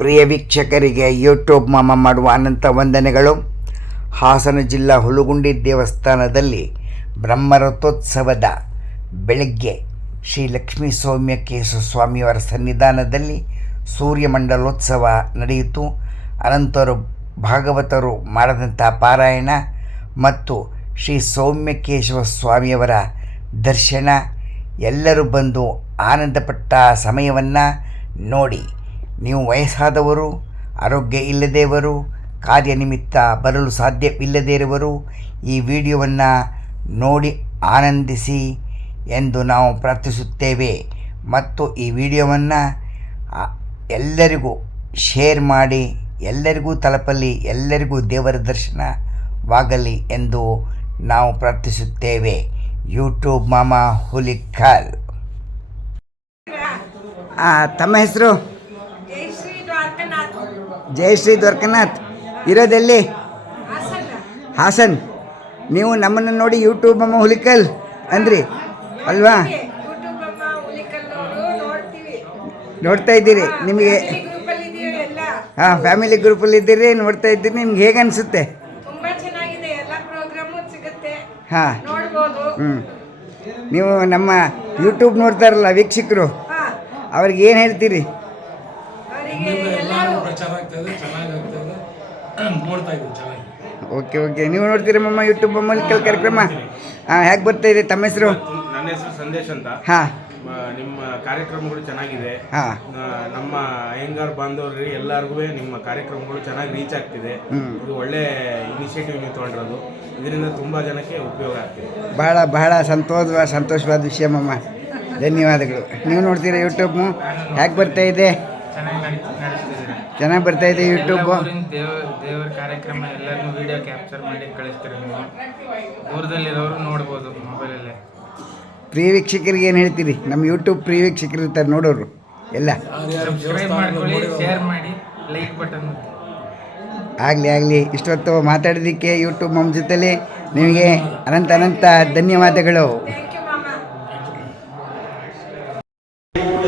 ಪ್ರಿಯ ವೀಕ್ಷಕರಿಗೆ ಯೂಟ್ಯೂಬ್ ಮಾಮ ಮಾಡುವ ಅನಂತ ವಂದನೆಗಳು. ಹಾಸನ ಜಿಲ್ಲಾ ಹುಲಗುಂಡಿ ದೇವಸ್ಥಾನದಲ್ಲಿ ಬ್ರಹ್ಮರಥೋತ್ಸವದ ಬೆಳಗ್ಗೆ ಶ್ರೀ ಲಕ್ಷ್ಮೀ ಸೌಮ್ಯಕೇಶ ಸ್ವಾಮಿಯವರ ಸನ್ನಿಧಾನದಲ್ಲಿ ಸೂರ್ಯಮಂಡಲೋತ್ಸವ ನಡೆಯಿತು. ಅನಂತರು ಭಾಗವತರು ಮಾಡಿದಂಥ ಪಾರಾಯಣ ಮತ್ತು ಶ್ರೀ ಸೌಮ್ಯಕೇಶವ ಸ್ವಾಮಿಯವರ ದರ್ಶನ ಎಲ್ಲರೂ ಬಂದು ಆನಂದಪಟ್ಟ ಸಮಯವನ್ನು ನೋಡಿ. ನೀವು ವಯಸ್ಸಾದವರು, ಆರೋಗ್ಯ ಇಲ್ಲದೆಯವರು, ಕಾರ್ಯನಿಮಿತ್ತ ಬರಲು ಸಾಧ್ಯವಿಲ್ಲದೇ ಇರುವರು ಈ ವಿಡಿಯೋವನ್ನು ನೋಡಿ ಆನಂದಿಸಿ ಎಂದು ನಾವು ಪ್ರಾರ್ಥಿಸುತ್ತೇವೆ. ಮತ್ತು ಈ ವಿಡಿಯೋವನ್ನು ಎಲ್ಲರಿಗೂ ಶೇರ್ ಮಾಡಿ, ಎಲ್ಲರಿಗೂ ತಲುಪಲಿ, ಎಲ್ಲರಿಗೂ ದೇವರ ದರ್ಶನವಾಗಲಿ ಎಂದು ನಾವು ಪ್ರಾರ್ಥಿಸುತ್ತೇವೆ. ಯೂಟ್ಯೂಬ್ ಮಾಮ ಹುಲಿಕಲ್. ತಮ್ಮ ಹೆಸರು? ಜಯಶ್ರೀ ದ್ವಾರಕನಾಥ್. ಇರೋದೆಲ್ಲಿ? ಹಾಸನ್. ನೀವು ನಮ್ಮನ್ನು ನೋಡಿ ಯೂಟ್ಯೂಬ್ ಮಾಮ ಹುಲಿಕಲ್ ಅಂದ್ರಿ ಅಲ್ವಾ? ನೋಡ್ತಾ ಇದ್ದೀರಿ. ನಿಮಗೆ ಫ್ಯಾಮಿಲಿ ಗ್ರೂಪಲ್ಲಿ ಇದ್ದೀರಿ, ನೋಡ್ತಾ ಇದ್ದೀರಿ. ನಿಮ್ಗೆ ಹೇಗೆ ಅನಿಸುತ್ತೆ? ನೀವು ನಮ್ಮ ಯೂಟ್ಯೂಬ್ ನೋಡ್ತಾರಲ್ಲ ವೀಕ್ಷಕರು, ಅವ್ರಿಗೆ ಏನು ಹೇಳ್ತೀರಿ? ಓಕೆ. ನೀವು ನೋಡ್ತೀರಾ ಮಮ್ಮ ಯೂಟ್ಯೂಬ್ ಹುಲಿಕಲ್ ಕಾರ್ಯಕ್ರಮ? ಹೇಗೆ ಬರ್ತಾ ಇದೆ? ತಮ್ಮ ಹೆಸರು? ನನ್ನ ಹೆಸರು ಸಂದೇಶ್ ಅಂತ. ನಿಮ್ಮ ಕಾರ್ಯಕ್ರಮಗಳು ಚೆನ್ನಾಗಿದೆ. ನಮ್ಮ ಅಯ್ಯಂಗಾರ್ ಬಾಂಧವರಿಗೆ ಎಲ್ಲರಿಗೂ ನಿಮ್ಮ ಕಾರ್ಯಕ್ರಮಗಳು ಚೆನ್ನಾಗಿ ರೀಚ್ ಆಗ್ತಿದೆ. ಇದು ಒಳ್ಳೆ ಇನಿಷಿಯೇಟಿವ್ ನೀವು ತೊಗೊಂಡಿರೋದು. ಇದರಿಂದ ತುಂಬ ಜನಕ್ಕೆ ಉಪಯೋಗ ಆಗ್ತಿದೆ. ಬಹಳ ಸಂತೋಷವಾದ ವಿಷಯ ಮಮ್ಮ. ಧನ್ಯವಾದಗಳು. ನೀವು ನೋಡ್ತೀರಾ ಯೂಟ್ಯೂಬ್ ಹೇಗೆ ಬರ್ತಾ ಇದೆ? ಚೆನ್ನಾಗಿ ಬರ್ತಾ ಇದೆ ಯೂಟ್ಯೂಬು. ದೇವರ ಕಾರ್ಯಕ್ರಮ ಎಲ್ಲರನ್ನೂ ವಿಡಿಯೋ ಕ್ಯಾಪ್ಚರ್ ಮಾಡಿ ಕಳಿಸ್ತೀರಿ. ನೀವು ದೂರದಲ್ಲಿರೋರು ನೋಡ್ಬೋದು ಮೊಬೈಲಲ್ಲೇ. ಪ್ರಿಯ ವೀಕ್ಷಕರಿಗೆ ಏನು ಹೇಳ್ತೀರಿ? ನಮ್ಮ ಯೂಟ್ಯೂಬ್ ಪ್ರಿಯ ವೀಕ್ಷಕರು ಇರ್ತಾರೆ ನೋಡೋರು ಎಲ್ಲ. ಸಬ್ಸ್ಕ್ರೈಬ್ ಮಾಡ್ಕೊಳ್ಳಿ, ಶೇರ್ ಮಾಡಿ, ಲೈಕ್ ಬಟನ್ ಆಗಲಿ. ಇಷ್ಟೊತ್ತು ಮಾತಾಡೋದಕ್ಕೆ ಯೂಟ್ಯೂಬ್ ನಮ್ಮ ಜೊತೆಲಿ ನಿಮಗೆ ಅನಂತ ಧನ್ಯವಾದಗಳು.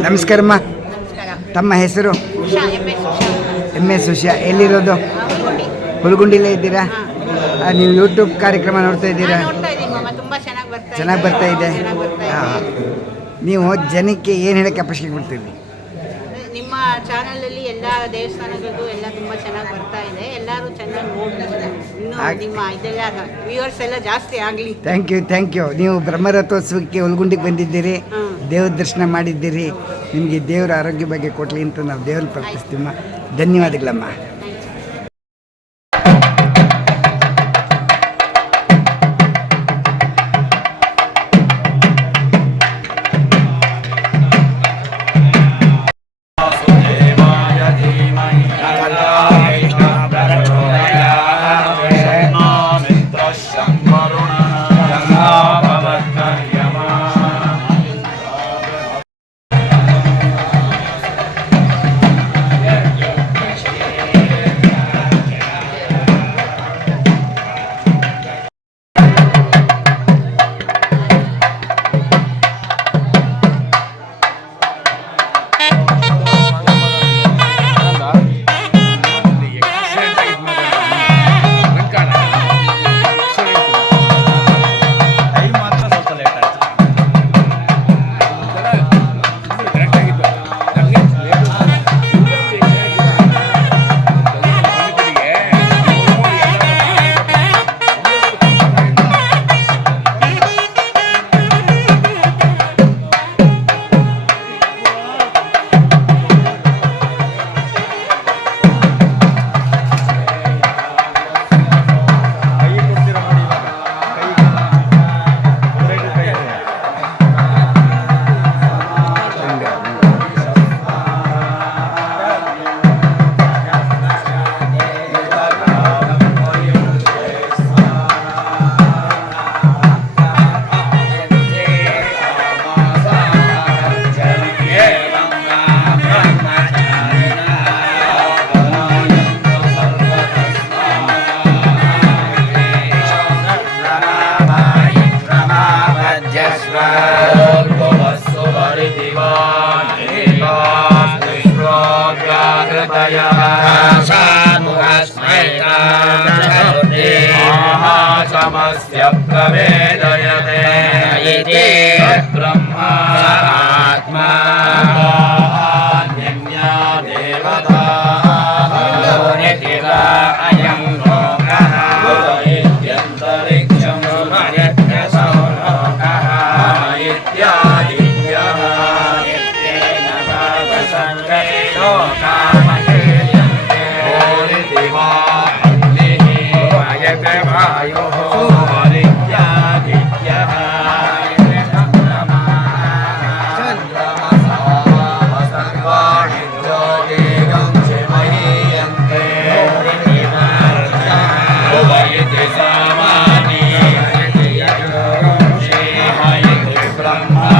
ನಮಸ್ಕಾರಮ್ಮ. ತಮ್ಮ ಹೆಸರು? MS ಉಷಾ. ಎಲ್ಲಿರೋದು? ಹುಲಗುಂಡಿಲೇ ಇದ್ದೀರಾ? ನೀವು ಯೂಟ್ಯೂಬ್ ಕಾರ್ಯಕ್ರಮ ನೋಡ್ತಾ ಇದ್ದೀರಾ? ಚೆನ್ನಾಗಿ ಬರ್ತಾ ಇದೆ. ನೀವು ಜನಕ್ಕೆ ಏನು ಹೇಳೋಕ್ಕೆ ಅಪೇಕ್ಷೆ ಕೊಡ್ತೀರಿ? ನಿಮ್ಮ ಚಾನಲಲ್ಲಿ ಎಲ್ಲ ದೇವಸ್ಥಾನಗಳದ್ದು ಎಲ್ಲ ತುಂಬ ಚೆನ್ನಾಗಿ ಬರ್ತಾ ಇದೆ. ಎಲ್ಲರೂ ಚೆನ್ನಾಗಿ ನೋಡ್ತಾರೆ. ಇನ್ನೂ ನಿಮ್ಮ ಇದೆಲ್ಲ ವ್ಯೂವರ್ಸ್ ಎಲ್ಲ ಜಾಸ್ತಿ ಆಗಲಿ. Thank you. ನೀವು ಬ್ರಹ್ಮರಥೋತ್ಸವಕ್ಕೆ ಹುಲಗುಂಡಿಗೆ ಬಂದಿದ್ದೀರಿ, ದೇವ್ರ ದರ್ಶನ ಮಾಡಿದ್ದೀರಿ. ನಿಮಗೆ ದೇವರ ಆರೋಗ್ಯ ಬಗ್ಗೆ ಕೊಡಲಿ ಅಂತ ನಾವು ದೇವ್ರನ್ನ ಪ್ರಾರ್ಥಿಸ್ತೀವಿ. ಧನ್ಯವಾದಗಳಮ್ಮ. समस्य प्रवेदयते इति ब्रह्मा आत्मा अन्यन्या देवता निखिला अयं लोकः इत्यन्तरिक्षं यज्ञसो लोकः इत्यादिभ्यः नित्येन भावसङ्गे लोकामहेयन्ते ओरिति वा यते वायोः इत्यादिभ्यः सर्वाणि ज्योतिरं महीयन्ते इति सामानि इति ब्रह्मा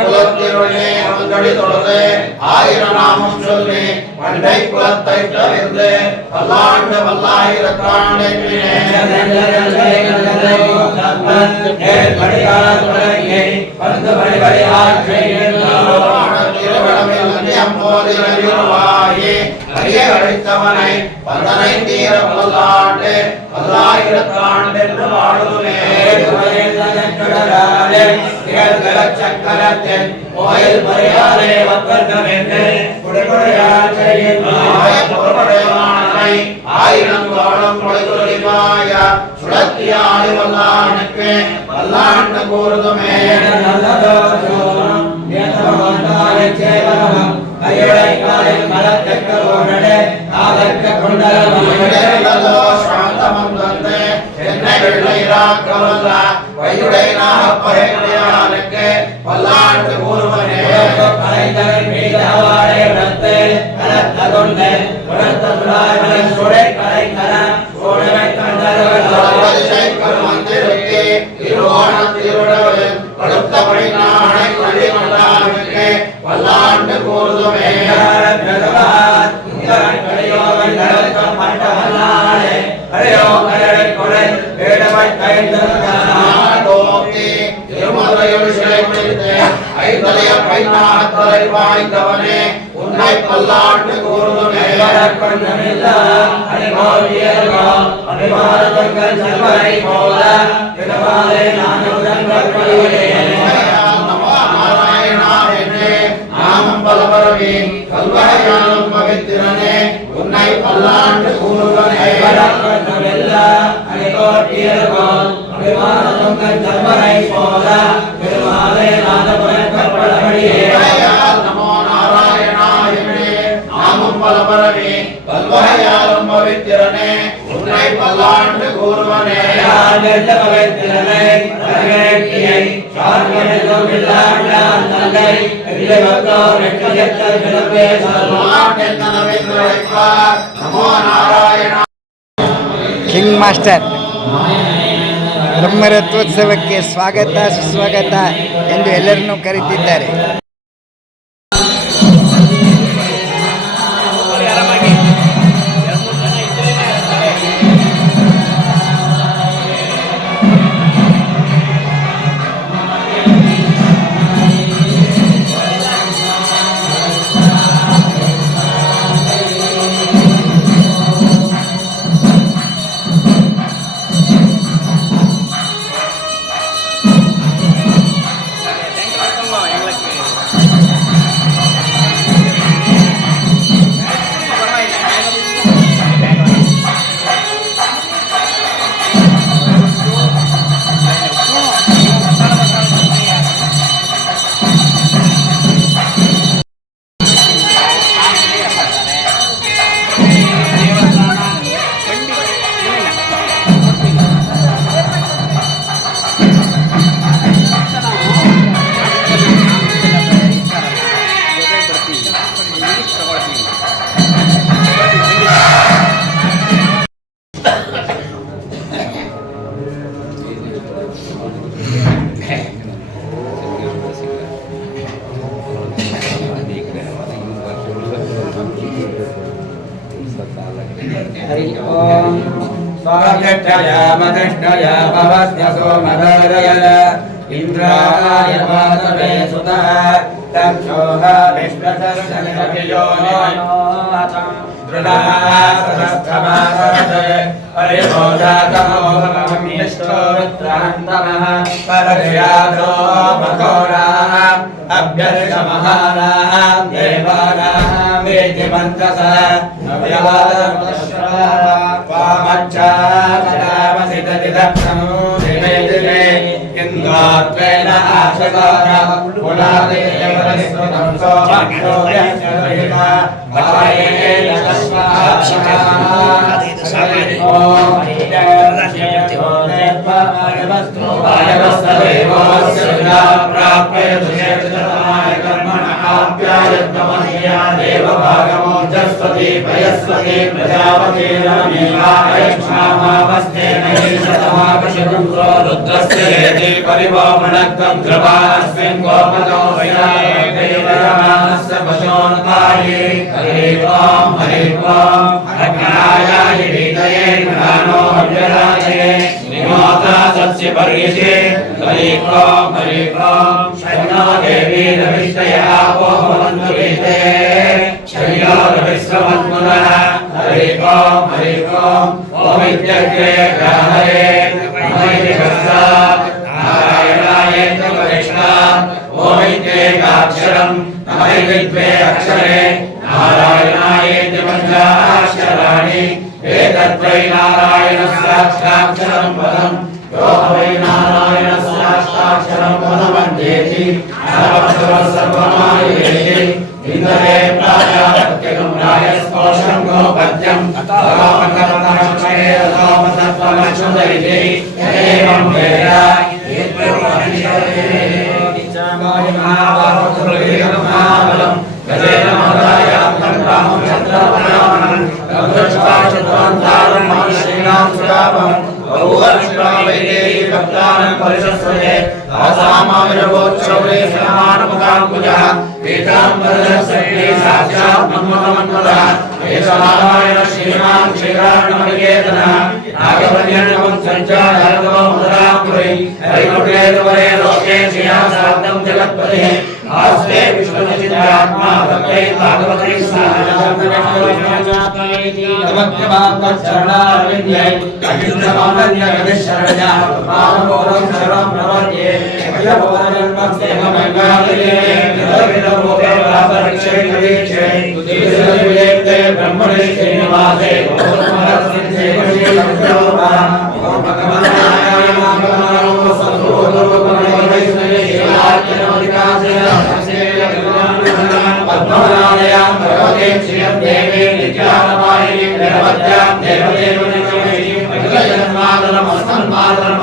குலத்திருளே வந்தடி தொழுது ஆயிரம் நாமம் சொல்லி பண்டை குலத்தை தவிர்த்து பல்லாண்டு பல்லாயிரத்தாண்டே அடித்தவனை பந்தனை தீர பல்லாண்டு பல்லாயிரத்தாண்டு வாழுமே சக்கரத்தின் கோயில் மரியாதை ஆயிரம் காலம் கொலைமாய சுழத்தியாடி வல்லானுக்கு பல்லாண்டு கூறுதுமே சாந்தமம் தந்து என்னை வெள்ளையாக்கவல்ல வையுடையானுக்கு பல்லாண்டு கூறுவனே பல்லாண்டு கூறுதுமே வாய்ந்தவனே உன்னை பல்லாண்டு கூறுதுமே நாமம் பலபரவி கல்வகையாலும் பவித்திரனே உன்னை பல்லாண்டு கூறுவனே நமோ நாராயணாயே நாமம் பலபரவி கல்வகையாலும் பவித்திரனே உன்னை பல்லாண்டு கூறுவனே நமோ நாராயಣ ಕಿಂಗ್ ಮಾಸ್ಟರ್ ಬ್ರಹ್ಮರಥೋತ್ಸವಕ್ಕೆ ಸ್ವಾಗತ ಸುಸ್ವಾಗತ ಎಂದು ಎಲ್ಲರನ್ನೂ ಕರೆದಿದ್ದಾರೆ. हरि ओम स्वागच्छयामकृष्णय भवस्य सोमधरयल इंद्राय वासवे सुतः तक्षोः विष्णुसर्जनभियो दृढासहस्रमासरते परिबोधातमोहममिष्टोत्रान्तमः परयादो मघोराः अभ्यर्षमहाराः देवानाः वेति मन्त्रसः वामच्छामसितदिदक्षमो दिवे दिवे इन्द्रात्वेन आशताः पुनादेवरस्वतं सोमक्षो यश्चरिता भायेन देव भागमो जस्वति पयस्वती प्रजापति रमेवायक्षामावस्ते नैषतमापशुरुद्रो रुद्रस्य येति परिवोमणक्तं ध्रुवास्मिन् गोपतो वैरायमानस्य पशोन्ताये हरि ओम् अज्ञायाय वीतये ज्ञानो अव्यराजये निमोता सस्य पर्यसे हरि ओम् शन्नो देवी रविष्टया वो भवन्तु वीते शय्यो रविश्रवन्मुनः हरि ओम् ओमित्यग्रे ग्राहये नमैति वत्सात् नारायणायेति वरिष्ठात् ओमित्येकाक्षरम् नमैति द्वे अक्षरे नारायणायेति पञ्चाक्षराणि एतद्वै नारायणस्याक्षरम् पदम् यो वै नारायणस्याक्षरम् पदमन्येति सर्वमायेति इन्दरे प्राजापत्यगं रायस्पोषं गोपत्यं अतोपकर्मक्षये अतोपसत्त्वमक्षुदैति एवं वेद महाबलं गजेन मदायात्मं रामं चन्द्रवनामनं गन्धष्टाशतवन्तारं महर्षीणां सुरापं बहुवर्षावैदेही भक्तानां परिशस्वये आसामाविरवोत्सवे समानमुखाम्बुजः पीताम्बरधरशक्ति साक्षात् मन्मथमन्मथः एषनारायण श्रीमान् श्रीरामनिकेतनः नागवर्यणमं सञ्चारतो मुद्रापुरै हरिकुटेतवरे लोके श्रियासाब्दं जगत्पतिः आस्ते विष्णुचित्रात्मा भक्तै भागवतै साधनमग्रमात्मचरणारविन्द्यै अखिलसमानन्यगतिशरण्या मानवोरं शरणं प्रपद्ये अखिलभुवनजन्मस्तेममङ्गालये निरविधरूपे प्रापरिक्षे तुदीर्घविवेक्ते ब्रह्मणे श्रीनिवासे ओमहरसिद्धे वशीलभ्योमा ओम भगवन्नारायणाय नमः सद्गुरुरूपमणिवैष्णवे शीलाख्यनमधिकासे पद्मनालयां भगवते श्रियं देवे नित्यानमायिनीं निरवध्यां देवदेवनिकमयीं अखिलजन्मादरमस्मन्मादरं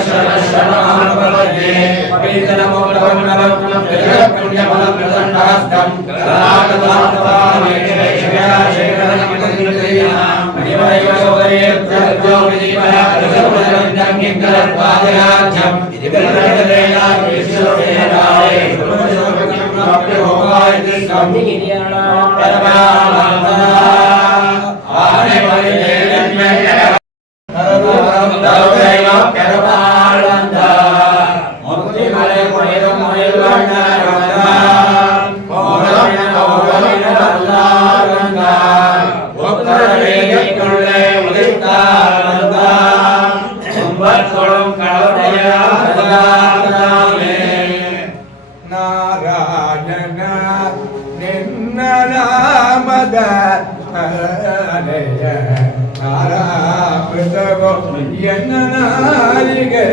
शरण्यशरणं प्रपद्ये पवित्रमोक्तमनवं जगत्पुण्यफलं प्रदण्डहस्तं ನಾರಾಯಣ ನಿನ್ನ ನಾಮದ ಸ್ಮರಣೆಯ ನಾರಾಮೃತವೋ ಎನ್ನ ನಾಲಿಗೆ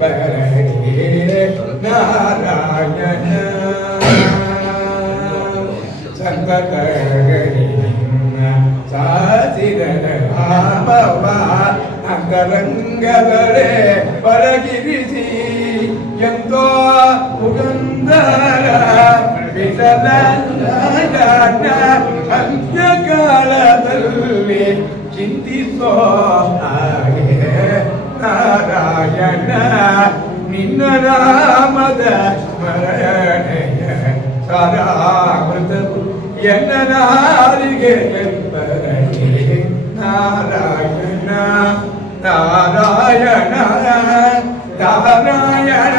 ಬರಡಿ ನಾರಾಯಣ ಸಂತತಗರಿ ನಿನ್ನ ಸಾಸಿದ ರಾಮವ ಅಂತರಂಗದೊರೆ ಪರಗಿರಿಸಿ ಎಂದೋ ಮುಗುಂದರ ವಿಠಲನ ಅಂತ್ಯಕಾಲದಲ್ಲಿ ಚಿಂತಿಸೋ ಹಾಗೆ ನಾರಾಯಣ ನಿನ್ನ ನಾಮದ ಸ್ಮರಣೆಯ ಸಾರಾಮೃತವು ಎನ್ನ ನಾಲಿಗೆ ಬರಲಿ ನಾರಾಯಣ ನಾರಾಯಣ ನಾರಾಯಣ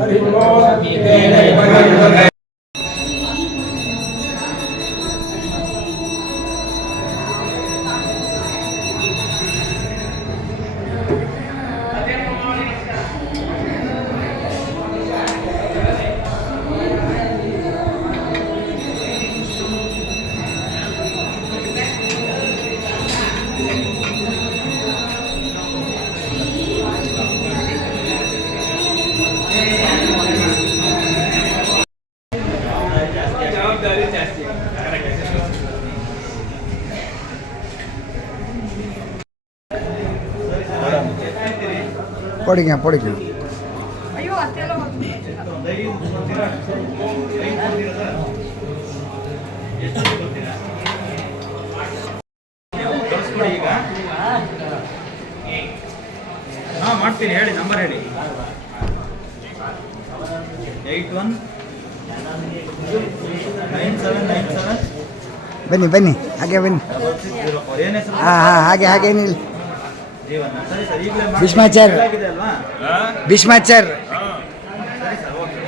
ಹರಿ ಓಂ படிங்க படிங்க ಎಷ್ಟು ಕಳಿಸ್ಕೊಡಿ ಈಗ. ಹಾಂ ಮಾಡ್ತೀನಿ, ಹೇಳಿ ನಂಬರ್ ಹೇಳಿ. 819797 ಬನ್ನಿ ಬನ್ನಿ ಹಾಗೆ ಬನ್ನಿ. ಏನು ಹೆಸರು? ಹಾಂ ಹಾಂ ಹಾಗೆ ಹಾಗೇನಿಲ್ಲ. ಜೀವನ. ಸರಿ ಸರ್, ಈಗಲೇ ಭೀಷ್ಮಾಚಾರ್. ಆಗಿದೆ ಅಲ್ವಾ? ಭೀಷ್ಮಾಚಾರ್. ಸರಿ ಸರ್, ಓಕೆ.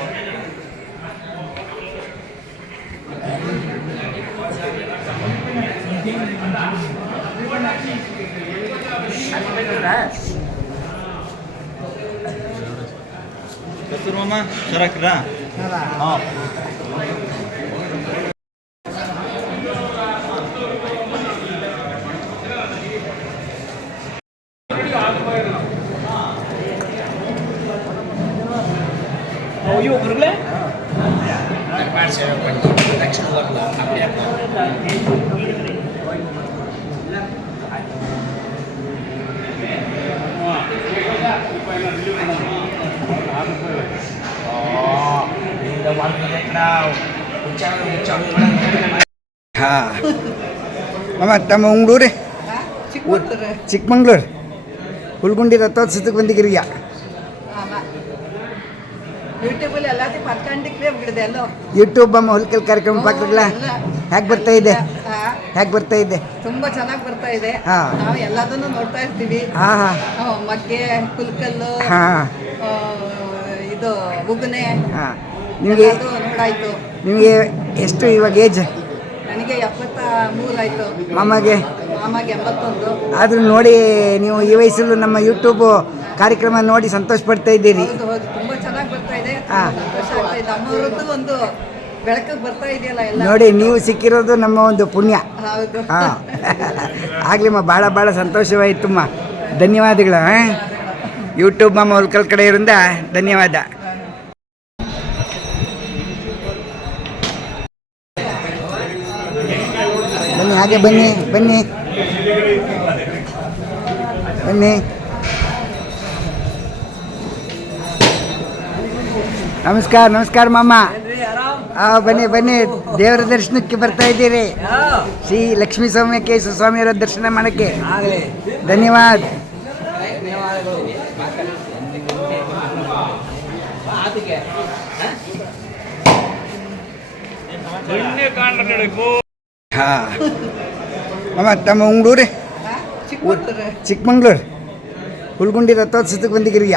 ಕಸ್ತೂರ್ ಮಾಮ ಸರಾಕ್ರಾ? ಹಾಂ. ಹಾಂ ಮಾಮ ತಮ್ಮ ಉಂಗ್ಳೂರೇ ಚಿಕ್ಕಮಂಗ್ಳೂರು ಹುಲ್ಗುಂಡಿ ರಥೋತ್ಸವಕ್ಕೆ ಬಂದಿಗಿರಿಯ ಯೂಟ್ಯೂಬಲ್ಲಿ ಎಲ್ಲಾತಿ ಪತ್ಕೊಂಡಿಕ್ಲೇ ಬಿಡಿದೆ ಎಲ್ಲೋ ಯೂಟ್ಯೂಬ್ ಅಮ್ಮ ಹೊಲ್ಕಲ್ ಕಾರ್ಯಕ್ರಮ ಪಾಕಗಳ ಹೇಗೆ ಬರ್ತಾ ಇದೆ? ಹೇಗೆ ಬರ್ತಾ ಇದೆ? ತುಂಬಾ ಚೆನ್ನಾಗಿ ಬರ್ತಾ ಇದೆ. ಹಾ. ನಾವು ಎಲ್ಲದನ್ನು ನೋಡ್ತಾ ಇರ್ತೀವಿ. ಹಾಂ ಹಾಂ ಮಗ್ಗೆ ಹುಲ್ಕಲ್ಲು, ಹಾಂ ಇದು ಉಗ್ನೆ ಹಾಂ. ನಿಮಗೆ ಅದು ನೋಡಾಯ್ತು. ನಿಮಗೆ ಎಷ್ಟು ಇವಾಗ ಏಜ್? ನನಗೆ 73 ಆಯ್ತು. ಮಾಮಗೆ? ಮಾಮಗೆ 81. ಆದರೂ ನೋಡಿ ನೀವು ಈ ವಯಸ್ಸಲ್ಲೂ ನಮ್ಮ ಯೂಟ್ಯೂಬ್ ಕಾರ್ಯಕ್ರಮ ನೋಡಿ ಸಂತೋಷ ಪಡ್ತಾ ಇದ್ದೀರಿ. ಹೌದು ಹೌದು, ತುಂಬಾ ಚೆನ್ನಾಗಿ ಬರ್ತಾ ಇದೆ. ಹಾ. ಸಂತೋಷ ಆಗ್ತಾ ಇದೆ. ಅಮ್ಮವ್ರದ್ದು ಒಂದು ಬೆಳಕಿಗೆ ಬರ್ತಾ ಇದೆಯಲ್ಲ ಎಲ್ಲ. ನೋಡಿ ನೀವು ಸಿಕ್ಕಿರೋದು ನಮ್ಮ ಒಂದು ಪುಣ್ಯ. ಹೌದು. ಹಾಂ ಆಗ್ಲಿಮ್ಮ, ಭಾಳ ಭಾಳ ಸಂತೋಷವಾಯಿತಮ್ಮ. ಧನ್ಯವಾದಗಳು. ಯೂಟ್ಯೂಬ್ ಮಾಮ ಹೊಲ್ಕಲ್ ಕಡೆಯವರಿಂದ ಧನ್ಯವಾದ. ಬನ್ನಿ ಹಾಗೆ ಬನ್ನಿ ಬನ್ನಿ ಬನ್ನಿ. ನಮಸ್ಕಾರ ನಮಸ್ಕಾರ ಮಾಮ. ಬನ್ನಿ ಬನ್ನಿ, ದೇವರ ದರ್ಶನಕ್ಕೆ ಬರ್ತಾ ಇದ್ದೀರಿ. ಶ್ರೀ ಲಕ್ಷ್ಮೀ ಸೌಮ್ಯಕೇಶ ಸ್ವಾಮಿಯವರ ದರ್ಶನ ಮಾಡೋಕ್ಕೆ ಧನ್ಯವಾದ. ಹಾಂ ಮಾಮ ತಮ್ಮ ಉಂಗ್ಳೂರೇ ಚಿಕ್ಕಮಂಗ್ಳೂರು ಹುಲ್ಗುಂಡಿ ರಥೋತ್ಸವಕ್ಕೆ ಬಂದಿಗಿರಿಯ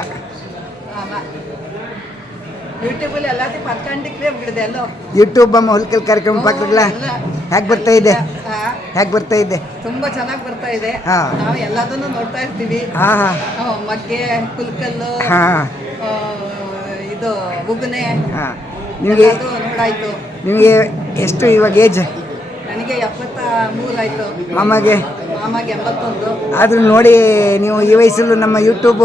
ಯೂಟ್ಯೂಬಲ್ಲಿ ಎಲ್ಲಾತಿ ಪತ್ಕೊಂಡಿಕ್ಲೇ ಬಿಡಿದೆ ಎಲ್ಲೋ. ಯೂಟ್ಯೂಬ್ ಅಮ್ಮ ಹೊಲ್ಕಲ್ ಕಾರ್ಯಕ್ರಮ ಪಾಕಗಳ ಹೇಗೆ ಬರ್ತಾ ಇದೆ? ಹೇಗೆ ಬರ್ತಾ ಇದೆ? ತುಂಬಾ ಚೆನ್ನಾಗಿ ಬರ್ತಾ ಇದೆ. ಹಾ. ನಾವು ಎಲ್ಲದನ್ನು ನೋಡ್ತಾ ಇರ್ತೀವಿ. ಹಾಂ ಹಾಂ ಮಗ್ಗೆ ಹುಲ್ಕಲ್ಲು, ಹಾಂ ಇದು ಉಗ್ನೆ ಹಾಂ. ನಿಮಗೆ ಅದು ನೋಡಾಯ್ತು. ನಿಮಗೆ ಎಷ್ಟು ಇವಾಗ ಏಜ್? ನನಗೆ 73 ಆಯ್ತು. ಮಾಮಗೆ? ಮಾಮಗೆ 81. ಆದರೂ ನೋಡಿ ನೀವು ಈ ವಯಸ್ಸಲ್ಲೂ ನಮ್ಮ ಯೂಟ್ಯೂಬ್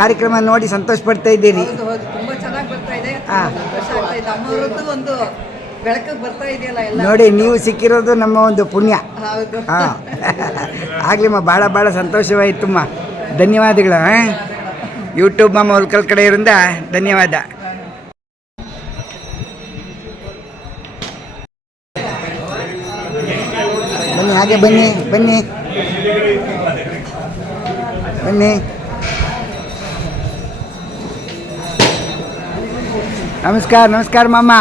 ಕಾರ್ಯಕ್ರಮ ನೋಡಿ ಸಂತೋಷ ಪಡ್ತಾ ಇದ್ದೀರಿ. ಹೌದು ಹೌದು, ತುಂಬಾ ಚೆನ್ನಾಗಿ ಬರ್ತಾ ಇದೆ. ಹಾ. ಸಂತೋಷ ಆಗ್ತಾ ಇದೆ. ಅಮ್ಮವ್ರದ್ದು ಒಂದು ಬೆಳಕಿಗೆ ಬರ್ತಾ ಇದೆಯಲ್ಲ ಎಲ್ಲ. ನೋಡಿ ನೀವು ಸಿಕ್ಕಿರೋದು ನಮ್ಮ ಒಂದು ಪುಣ್ಯ. ಹೌದು. ಹಾಂ ಆಗ್ಲಿಮ್ಮ, ಭಾಳ ಭಾಳ ಸಂತೋಷವಾಯಿತಮ್ಮ. ಧನ್ಯವಾದಗಳು. ಯೂಟ್ಯೂಬ್ ಮಾಮ ಹೊಲ್ಕಲ್ ಕಡೆಯವರಿಂದ ಧನ್ಯವಾದ. ಬನ್ನಿ ಹಾಗೆ ಬನ್ನಿ ಬನ್ನಿ ಬನ್ನಿ. ನಮಸ್ಕಾರ ನಮಸ್ಕಾರ ಮಾಮ.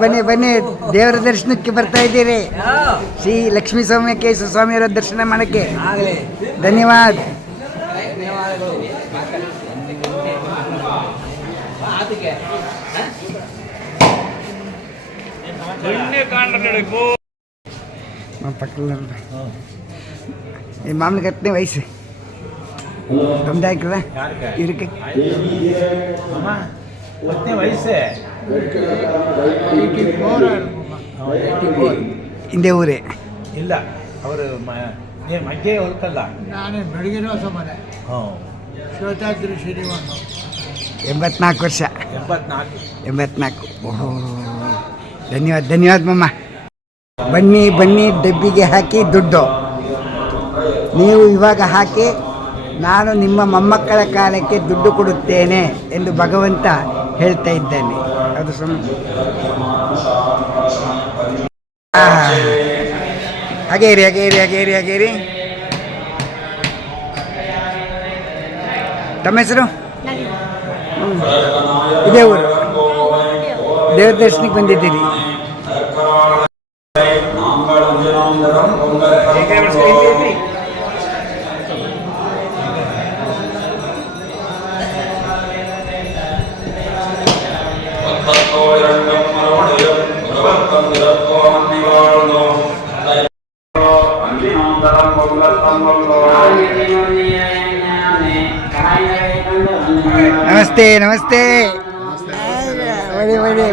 ಬನ್ನಿ ಬನ್ನಿ, ದೇವರ ದರ್ಶನಕ್ಕೆ ಬರ್ತಾ ಇದ್ದೀರಿ. ಶ್ರೀ ಲಕ್ಷ್ಮೀ ಸೌಮ್ಯಕೇಶ ಸ್ವಾಮಿಯವರ ದರ್ಶನ ಮಾಡೋಕ್ಕೆ ಧನ್ಯವಾದ. ಈ ಮಾಮನಿಗೆ 10ನೇ ವಯಸ್ಸು ನಮ್ದಾಯ್ಕಲ್ಲ ಇದಕ್ಕೆ ಅಮ್ಮ 10ನೇ ವಯಸ್ಸೇ ಹಿಂದೆ ಊರೇ ಇಲ್ಲ. ಅವರು ನೀವು ಮಗ್ಗೆ ಹೊಲ್ಕಲ್ಲ. ನಾನೇ ಬೆಳಗಿನ ಹೊಸ ಮನೆ ಹಾಂ. ಶಿವತಾದ್ರಿ ಶ್ರೀನಿವಾಸ 84 ವರ್ಷ. 84. ಓಹೋ, ಧನ್ಯವಾದ ಧನ್ಯವಾದ ಮಮ್ಮ. ಬನ್ನಿ ಬನ್ನಿ, ಡಬ್ಬಿಗೆ ಹಾಕಿ ದುಡ್ಡು ನೀವು ಇವಾಗ ಹಾಕಿ, ನಾನು ನಿಮ್ಮ ಮೊಮ್ಮಕ್ಕಳ ಕಾಲಕ್ಕೆ ದುಡ್ಡು ಕೊಡುತ್ತೇನೆ ಎಂದು ಭಗವಂತ ಹೇಳ್ತಾ ಇದ್ದಾನೆ. ಅದು ಹಾಗೇ ಇರಿ ಹಾಗೇ ಇರಿ ಹಾಗೇ ಇರಿ ಹಾಗೇ ಇರಿ. ತಮ್ಮ ಹೆಸರು? ಇದೇ ಊರು. ದೇವ್ರ ದರ್ಶನಕ್ಕೆ ಬಂದಿದ್ದೀರಿ. ನಮಸ್ತೆ ನಮಸ್ತೆ. ಬನ್ನಿ ಬನ್ನಿ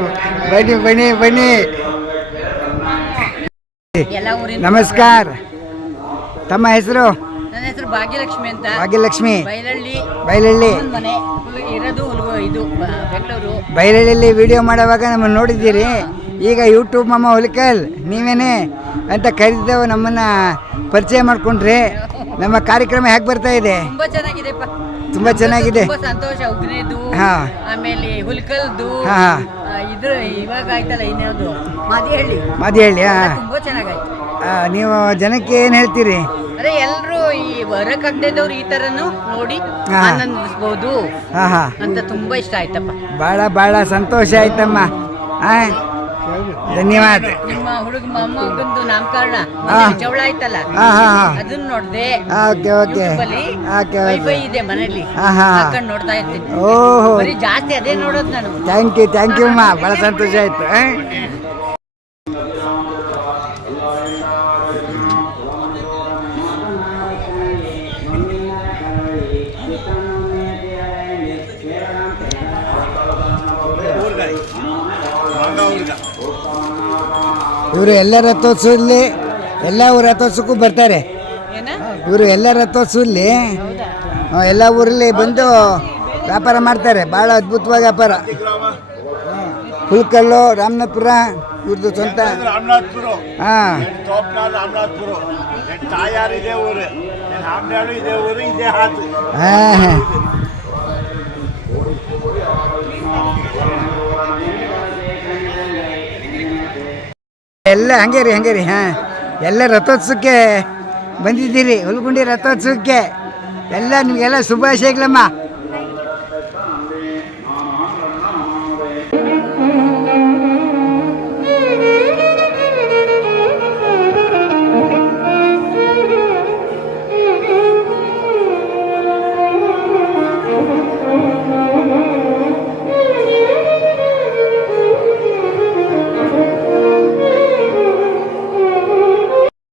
ಬನ್ನಿ ಬನ್ನಿ ಬನ್ನಿ. ನಮಸ್ಕಾರ. ತಮ್ಮ ಹೆಸರು? ನನ್ನ ಹೆಸರು ಭಾಗ್ಯಲಕ್ಷ್ಮಿ ಅಂತ. ಭಾಗ್ಯಲಕ್ಷ್ಮಿ. ಬೈಲಹಳ್ಳಿ ಮನೆ ಇರೋದು ಇದು ಬೆಂಗಳೂರು. ಬೈಲಹಳ್ಳಿಯಲ್ಲಿ ವಿಡಿಯೋ ಮಾಡೋವಾಗ ನಮ್ಮನ್ನು ನೋಡಿದ್ದೀರಿ. ಈಗ ಯೂಟ್ಯೂಬ್ ಮಾಮ ಹುಲಿಕಲ್ ನೀವೇನೇ ಅಂತ ಕರೆದಿದ್ದೆವು. ನಮ್ಮನ್ನು ಪರಿಚಯ ಮಾಡಿಕೊಂಡ್ರೆ ನಮ್ಮ ಕಾರ್ಯಕ್ರಮ ಹೇಗೆ ಬರ್ತಾ ಇದೆ? ತುಂಬಾ ಚೆನ್ನಾಗಿದೆಪ್ಪ. ತುಂಬಾ ಚೆನ್ನಾಗಿದೆ. ತುಂಬಾ ಸಂತೋಷ. ಉಗ್ನೇದು ಹಾಂ, ಆಮೇಲೆ ಹುಲ್ಕಲ್ದು ಹಾಂ, ಇದು ಇವಾಗ ಆಯ್ತಲ್ಲ ಇನ್ಯಾವುದು ಮಾದಿಹಳ್ಳಿ. ಮಾದಿಹಳ್ಳಿ. ಹಾಂ, ತುಂಬಾ ಚೆನ್ನಾಗಾಯ್ತು. ನೀವು ಜನಕ್ಕೆ ಏನು ಹೇಳ್ತೀರಿ? ಅದೇ ಎಲ್ಲರೂ ಈ ಹೊರಕಾಗ್ದಿದ್ದವ್ರು ಈ ತರನು ನೋಡಿ ಹಾ. ಆನಂದಿಸ್ಬೋದು ಹಾಂ ಹಾಂ, ಅಂತ ತುಂಬಾ ಇಷ್ಟ ಆಯ್ತಪ್ಪ. ಭಾಳ ಭಾಳ ಸಂತೋಷ ಆಯ್ತಮ್ಮ. ಹಾಂ, ಧನ್ಯವಾದ. ನಿಮ್ಮ ಮೊಮ್ಮಗಂದು ನಾಮಕರಣ ಜವಳ ಆಯ್ತಲ್ಲ, ಹಾಂ ಹಾಂ ಹಾಂ, ಅದನ್ನ ನೋಡ್ದೆ. ಓಕೆ ಓಕೆ ಓಕೆ ವೈಫೈ ಇದೆ ಮನೇಲಿ, ಹಾಕೊಂಡು ನೋಡ್ತಾ ಇರ್ತೀನಿ. ಓಹೋ, ಬರೀ ಜಾಸ್ತಿ ಅದೇ ನೋಡೋದು ನಾನು. ಥ್ಯಾಂಕ್ ಯು ಅಮ್ಮ. ಭಾಳ ಸಂತೋಷ ಆಯಿತು. ಇವರು ಎಲ್ಲ ರಥೋತ್ಸವದಲ್ಲಿ ಎಲ್ಲ ರಥೋತ್ಸವಕ್ಕೂ ಬರ್ತಾರೆ. ಇವರು ಎಲ್ಲ ರಥೋತ್ಸವದಲ್ಲಿ ಎಲ್ಲ ಊರಲ್ಲಿ ಬಂದು ವ್ಯಾಪಾರ ಮಾಡ್ತಾರೆ. ಭಾಳ ಅದ್ಭುತವಾಗಿ ವ್ಯಾಪಾರ. ಹುಲ್ಕಲ್ಲು, ರಾಮನಾಥಪುರ ಇವ್ರದ್ದು ಸ್ವಂತ. ರಾಮನಾಥ್ಪುರ, ಹಾಂ, ರಾಮನಾಥ್ಪುರ ತಾಯಾರು ಇದೇ ಊರು, ಹಾಮ್ನಾಳು ಇದೇ ಊರು, ಇದೇ ಹಾತು. ಹಾಂ ಹಾಂ, ಎಲ್ಲ ಹಂಗೆ ರೀ. ಹಾಂ, ಎಲ್ಲ ರಥೋತ್ಸವಕ್ಕೆ ಬಂದಿದ್ದೀರಿ. ಹುಲ್ಗುಂಡಿ ರಥೋತ್ಸವಕ್ಕೆ ಎಲ್ಲ ನಿಮಗೆಲ್ಲ ಶುಭಾಶಯಗಳಮ್ಮ.